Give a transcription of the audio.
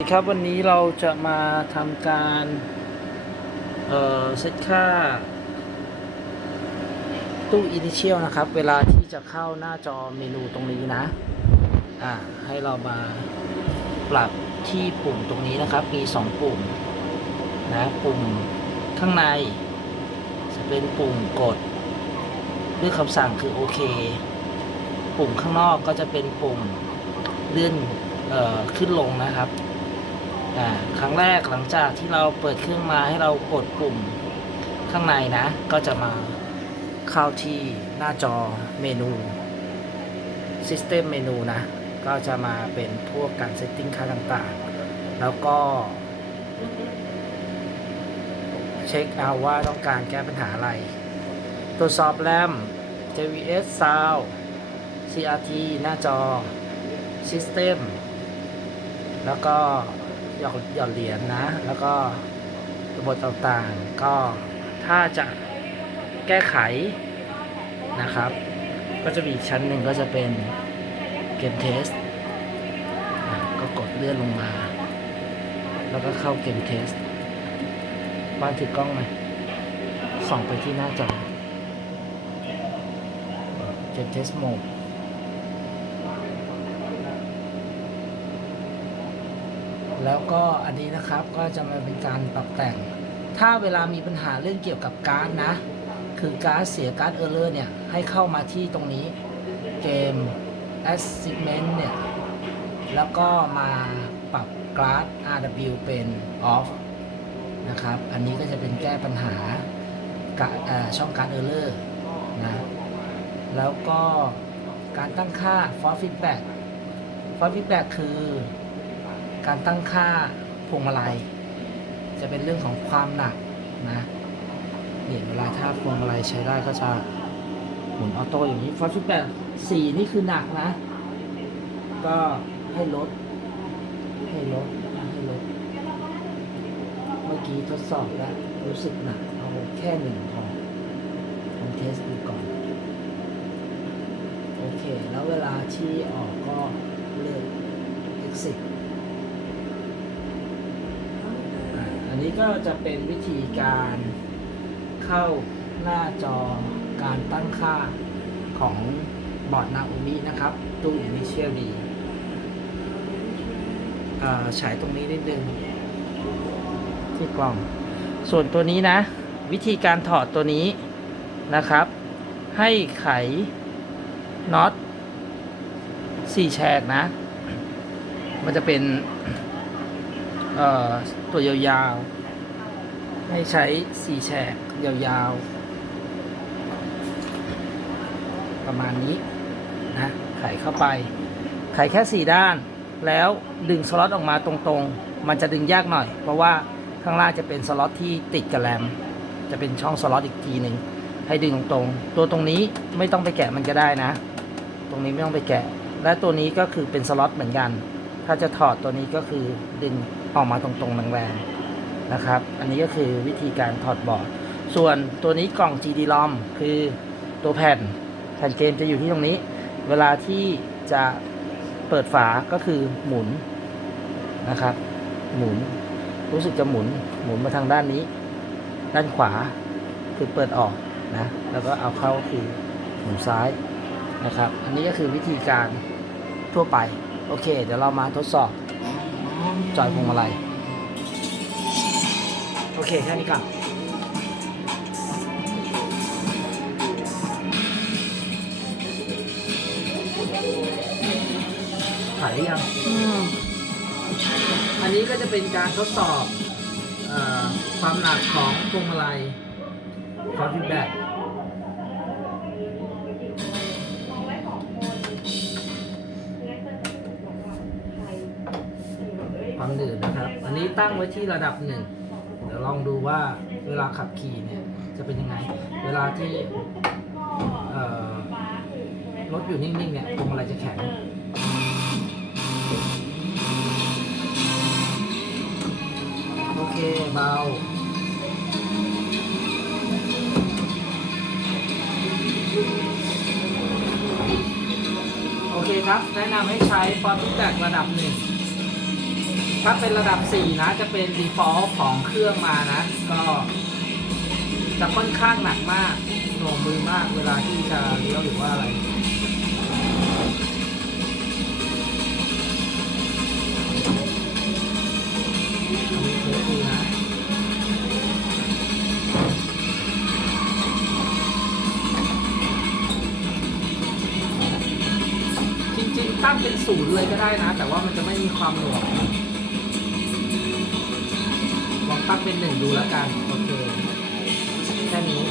ครับวันนี้เราจะมาทำการเเซตค่า ตู้ Initial นะครับ เวลาที่จะเข้าหน้าจอเมนูตรงนี้นะ อ่า ให้เรามาปรับที่ปุ่มตรงนี้นะครับ มี 2 ปุ่มนะปุ่มข้างใน จะเป็นปุ่มกดด้วยคำสั่งคือโอเค ปุ่มข้างนอกก็จะเป็นปุ่มเลื่อนเอ่อขึ้นลงนะครับ ครั้งแรกหลังจากที่เราเปิดเครื่องมาให้เรากดปุ่มข้างในนะ ก็จะมาเข้าที่หน้าจอเมนู System เมนูนะ ก็จะมาเป็นพวกการเซตติ้งค่าต่างๆ แล้วก็ เช็คเอาว่าต้องการแก้ปัญหาอะไร ตรวจสอบแรม JVS Sound CRT หน้าจอ System แล้วก็ หยอดหยอดเหรียญนะ แล้วก็ระบบต่างๆ ก็ถ้าจะแก้ไขนะครับ ก็จะมีอีกชั้นหนึ่งก็จะเป็นเกมเทส ก็กดเลื่อนลงมา แล้วก็เข้าเกมเทสบ้านถือกล้องไหมส่องไปที่หน้าจอเกมเทสโหมด แล้วก็อันนี้นะครับก็จะมาเป็นการปรับแต่ง ถ้าเวลามีปัญหาเรื่องเกี่ยวกับการ์ดนะ คือการ์ดเสียการ์ดเออร์เลอร์เนี่ยให้เข้ามาที่ตรงนี้เกม assignment เนี่ย แล้วก็มาปรับการ์ด RW เป็น off นะครับ อันนี้ก็จะเป็นแก้ปัญหาช่องการ์ดเออร์เลอร์นะ แล้วก็การตั้งค่า for feedback for feedback คือ การตั้งค่าพวงมาลัย จะเป็นเรื่องของความหนักนะเนี่ยเวลาถ้าพวงมาลัยใช้ได้ก็จะหมุนออโต้อย่างนี้ฟอสฟิแปดสี่นี่คือหนักนะ ก็ให้ลด ให้ลดให้ลด เมื่อกี้ทดสอบแล้ว รู้สึกหนัก เอาแค่หนึ่งพอลองเทสดูก่อน โอเค แล้วเวลาที่ออกก็เลือก exit อะอั นนี้ก็จะเป็นวิธีการเข้าหน้าจอการตั้งค่าของบอร์ดนาอุมินะครับตู้ Initial D อ่าฉายตรงนี้นิดนึงที่กล่อง ส่วนตัวนี้นะ วิธีการถอดตัวนี้นะครับ ให้ไขน็อต4แฉกนะ มันจะเป็น ตัวยาวๆ ให้ใช้สี่แฉกยาวๆ ประมาณนี้นะไขเข้าไป ไขแค่สี่ด้าน แล้วดึงสล็อตออกมาตรงๆ มันจะดึงยากหน่อย เพราะว่าข้างล่างจะเป็นสล็อตที่ติดกับแรม จะเป็นช่องสล็อตอีกทีหนึ่งให้ดึงตรงๆ ตัวตรงนี้ไม่ต้องไปแกะมันก็ได้นะ ตรงนี้ไม่ต้องไปแกะ และตัวนี้ก็คือเป็นสล็อตเหมือนกัน ถ้าจะถอดตัวนี้ก็คือดึง ออกมาตรงๆแรงๆนะครับ อันนี้ก็คือวิธีการถอดบอร์ด ส่วนตัวนี้กล่อง GD-ROM คือตัวแผ่นแผ่นเกมจะอยู่ที่ตรงนี้ เวลาที่จะเปิดฝาก็คือหมุนนะครับ หมุนรู้สึกจะหมุนหมุนมาทางด้านนี้ ด้านขวาคือเปิดออกนะแล้วก็เอาเข้าคือหมุนซ้ายนะครับ อันนี้ก็คือวิธีการทั่วไป โอเค เดี๋ยวเรามาทดสอบ จอยพวงมาลัย โอเค แค่นี้ก่อนถ่ายหรือยังอันนี้ก็จะเป็นการทดสอบเออความหนักของพวงมาลัยฟอร์ฟีแบ็ก ความหนืดนะครับ อันนี้ตั้งไว้ที่ระดับหนึ่งเดี๋ยวลองดูว่าเวลาขับขี่เนี่ยจะเป็นยังไง เวลาที่รถอยู่นิ่งๆเนี่ยพวงมาลัยจะแข็งโอเคเบาโอเคครับ แนะนำให้ใช้ฟอร์ d แ a กระดับหนึ่ง ถ้าเป็นระดับ 4 นะ จะเป็น default ของเครื่องมานะ ก็จะค่อนข้างหนักมากหน่วงมือมากเวลาที่จะเลี้ยวหรือว่าอะไรอันนี้เทสดูนะจริงๆตั้งเป็นศูนย์เลยก็ได้นะ แต่ว่ามันจะไม่มีความหน่วง ลองตั้งเป็นหนึ่งดูแล้วกัน โอเค แค่นี้